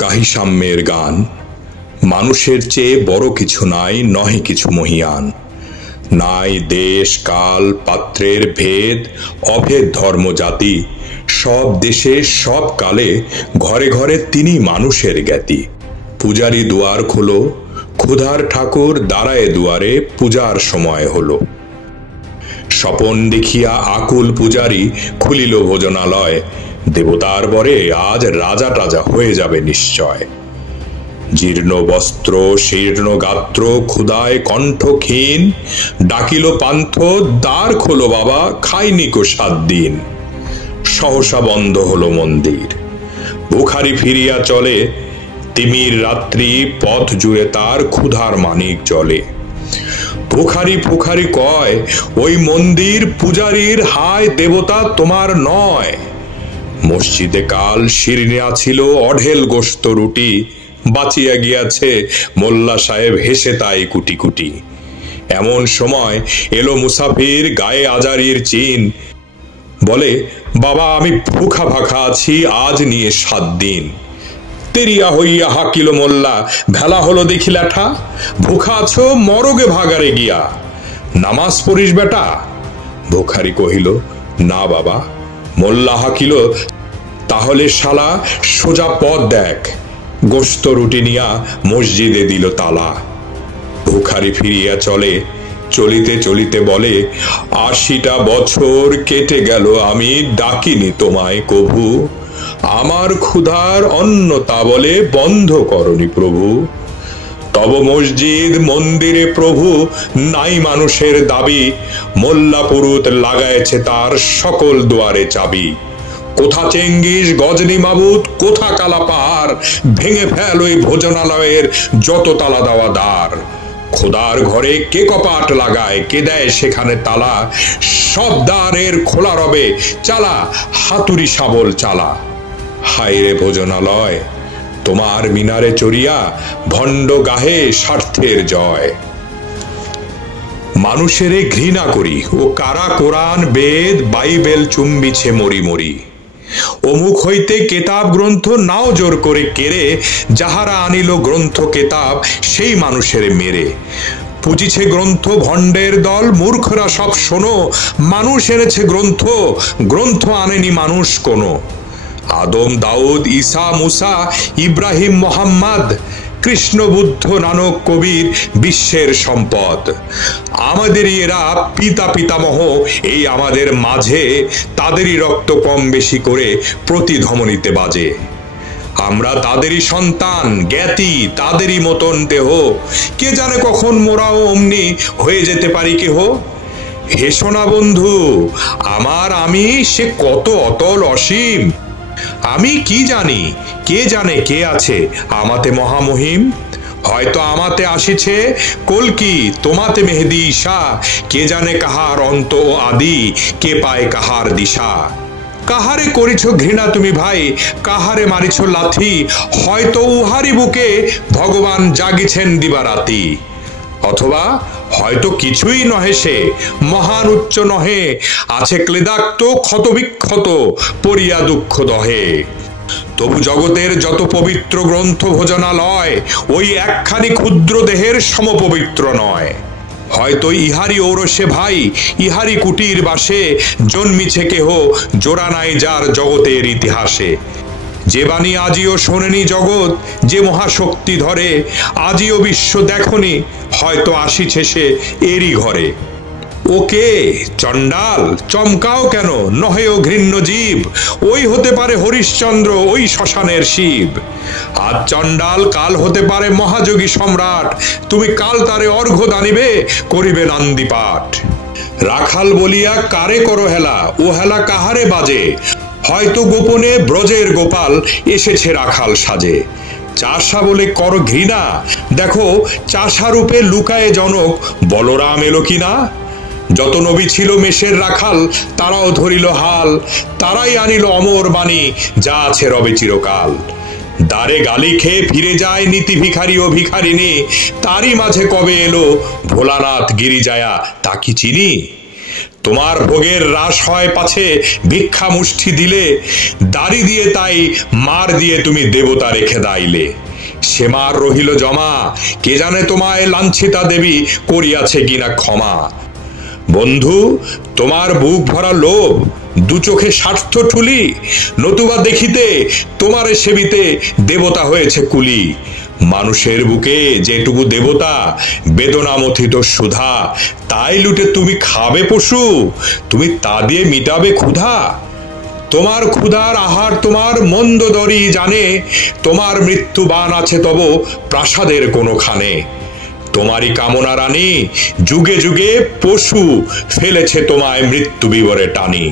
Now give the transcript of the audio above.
গাহি সাম্যের গান। মানুষের চেয়ে বড় কিছু নাই, নহে কিছু মহিয়ান। নাই দেশ কাল পাত্রের ভেদ, অভেদ ধর্ম জাতি। সব দেশে সব কালে ঘরে ঘরে তিনি মানুষের জ্ঞাতি। পূজারি দুয়ার খোলো, ক্ষুধার ঠাকুর দাঁড়ায় দুয়ারে, পূজার সময় হলো। স্বপন দেখিয়া আকুল পূজারি খুলিল ভোজনালয়। দেবতার বরে আজ রাজা টাজা হয়ে যাবে নিশ্চয়। জীর্ণ বস্ত্র শীর্ণ গাত্র ক্ষুধায় কণ্ঠ ক্ষীণ, ডাকিল পান্থ দ্বার খোলো বাবা, খাইনি কো 7 দিন। সহসা বন্ধ হলো মন্দির। বুখারি ফিরিয়া চলে, তিমির রাত্রি পথ জুড়ে তার ক্ষুধার মানিক জলে। পুখারি পুখারি কয়, ওই মন্দির পূজারীর, হায় দেবতা তোমার নয়। মসজিদে কাল শিরনে আছিল অঢেল গোস্ত রুটি, বাঁচিয়া গিয়াছে মোল্লা সাহেব হেসে তাই কুটি কুটি। এমন সময় এলো মুসাফির, গায়ে আজারির চিন। বলে, বাবা আমি ভুখা ভাখা আছি, আজ নিয়ে 7 দিন। তেরিয়া হইয়া হাকিল মোল্লা, ভেলা হলো দেখি ল্যাঠা। ভুখা আছো মরগে ভাগারে গিয়া, নামাজ পড়িস বেটা। ভুখারি কহিল, না বাবা। মোল্লা হাকিল, তাহলে শালা সোজা পথ দেখ। গোস্ত রুটি নিয়া মসজিদে দিল তালা। ভুখারি ফিরিয়া চলে, চলিতে চলিতে বলে, 80টা বছর কেটে গেল আমি ডাকিনি তোমায় কভু। আমার ক্ষুধার অন্ন তা বলে বন্ধ করনি প্রভু। তব মসজিদ মন্দিরে প্রভু নাই মানুষের দাবি। মোল্লা পুরুত লাগাইছে তার সকল দুয়ারে চাবি। কোথা চেঙ্গিস গজনী মাবুত, কোথা কালা পাহাড়, ভেঙে ফেল ওই ভোজনালয়ের যত তালা দেওয়া দ্বার। খোদার ঘরে কে কপাট লাগায়, কে দেয় সেখানে তালা। সব দ্বারের খোলা রবে, চালা হাতুড়ি শাবল চালা। হায়রে ভোজনালয়, তোমার মিনারে চড়িয়া ভণ্ড গাহে স্বার্থের জয়। মানুষেরে ঘৃণা করি, ও কারা কোরআন বেদ বাইবেল চুম্বিছে মরি মরি। অমুক হইতে কেতাব গ্রন্থ নাও জোর করে কেড়ে, যাহারা আনিল গ্রন্থ কেতাব সেই মানুষের মেরে। পুজিছে গ্রন্থ ভণ্ডের দল, মূর্খরা সব শোনো। মানুষ এনেছে গ্রন্থ, গ্রন্থ আনেনি মানুষ কোনো। আদম দাউদ ঈসা মুসা ইব্রাহিম মোহাম্মদ, কৃষ্ণ বুদ্ধ নানক কবির বিশ্বের সম্পদ। আমাদেরই এরা পিতা পিতামহ, এই আমাদের মাঝে তাদেরই রক্ত কম বেশি করে প্রতি ধমনীতে বাজে। আমরা তাদেরই সন্তান জ্ঞাতি, তাদেরই মতন দেহ। কে জানে কখন মোরাও অমনি হয়ে যেতে পারি কেহ। হেসো না বন্ধু আমার আমি, সে কত অতল অসীম। আমি কি জানি, কে জানে কে আছে আমাতে মহামহিম। হয়তো আমাতে আসিছে কলকি, তোমাতে মেহেদি ঈশা। কে জানে কাহার অন্ত ও আদি, কে পায় কাহার দিশা। কাহারে করিছ ঘৃণা তুমি ভাই, কাহারে মারিছ লাথি। হয়তো উহারি বুকে ভগবান জাগিছেন দিবারাতি। অথবা হয়তো কিছুই নহে সে, মহান উচ্চ নহে, আছে ক্লেদাক্ত ক্ষত বিক্ষত পড়িয়া দুঃখ দহে। তবু জগতের যত পবিত্র গ্রন্থ ভোজনালয়, ওই একখানি ক্ষুদ্র দেহের সমপবিত্র নয়। হয়তো ইহারি ঔরসে ভাই, ইহারি কুটির বাসে জন্মিছে কেহ, জোড়া নাই যার জগতের ইতিহাসে। যে বাণী আজিও শোনেনি জগৎ, যে মহাশক্তি ধরে, আজিও বিশ্ব দেখনি, হয়তো আসিছে সে এরই ঘরে। ওকে চণ্ডাল, চমকাও কেন, নহে ও ঘৃণ্য জীব। ওই হতে পারে হরিশ্চন্দ্র, ওই শ্মশানের শিব। আজ চণ্ডাল, কাল হতে পারে মহাযোগী সম্রাট। তুমি কাল তারে অর্ঘ্য দানিবে, করিবে নান্দি পাঠ। রাখাল বলিয়া কারে করো হেলা, ও হেলা কাহারে বাজে। হয়তো গোপনে ব্রজের গোপাল এসেছে রাখাল সাজে। চাষা বলে কর ঘৃণা, দেখো চাষা রূপে লুকায়ে জনক বলরাম এলো কিনা। যত নবী ছিল মেষের রাখাল, তারাও ধরিল হাল। তারাই আনিল অমর বাণী, যা আছে রবে চিরকাল। দ্বারে গালি খেয়ে ফিরে যায় নীতি ভিখারি ও ভিখারিনী। তারই মাঝে কবে এলো ভোলানাথ গিরিজায়া, তা কি চিনি। তোমার ভোগের হ্রাস হয় পাছে ভিক্ষা মুষ্টি দিলে, দাড়ি দিয়ে তাই মার দিয়ে তুমি দেবতা রেখে দাইলে। সে মার রহিল জমা, কে জানে তোমায় লাঞ্ছিতা দেবী করিয়াছে কিনা ক্ষমা। বন্ধু, তোমার বুক ভরা লোভ, দু চোখে স্বার্থ ঠুলি, নতুবা দেখিতে তোমারে সেবিতে দেবতা হয়েছে কুলি। মানুষের বুকে যেটুকু দেবতা, বেদনা মথিত সুধা, তাই লুটে তুমি খাবে পশু, তুমি তা দিয়ে মিটাবে ক্ষুধা। তোমার ক্ষুধার আহার তোমার মন্দ দরি জানে, তোমার মৃত্যুবান আছে তব প্রাসাদের কোনোখানে। তোমারই কামনা রানী যুগে যুগে পশু ফেলেছে তোমায় মৃত্যু বিবরে টানি।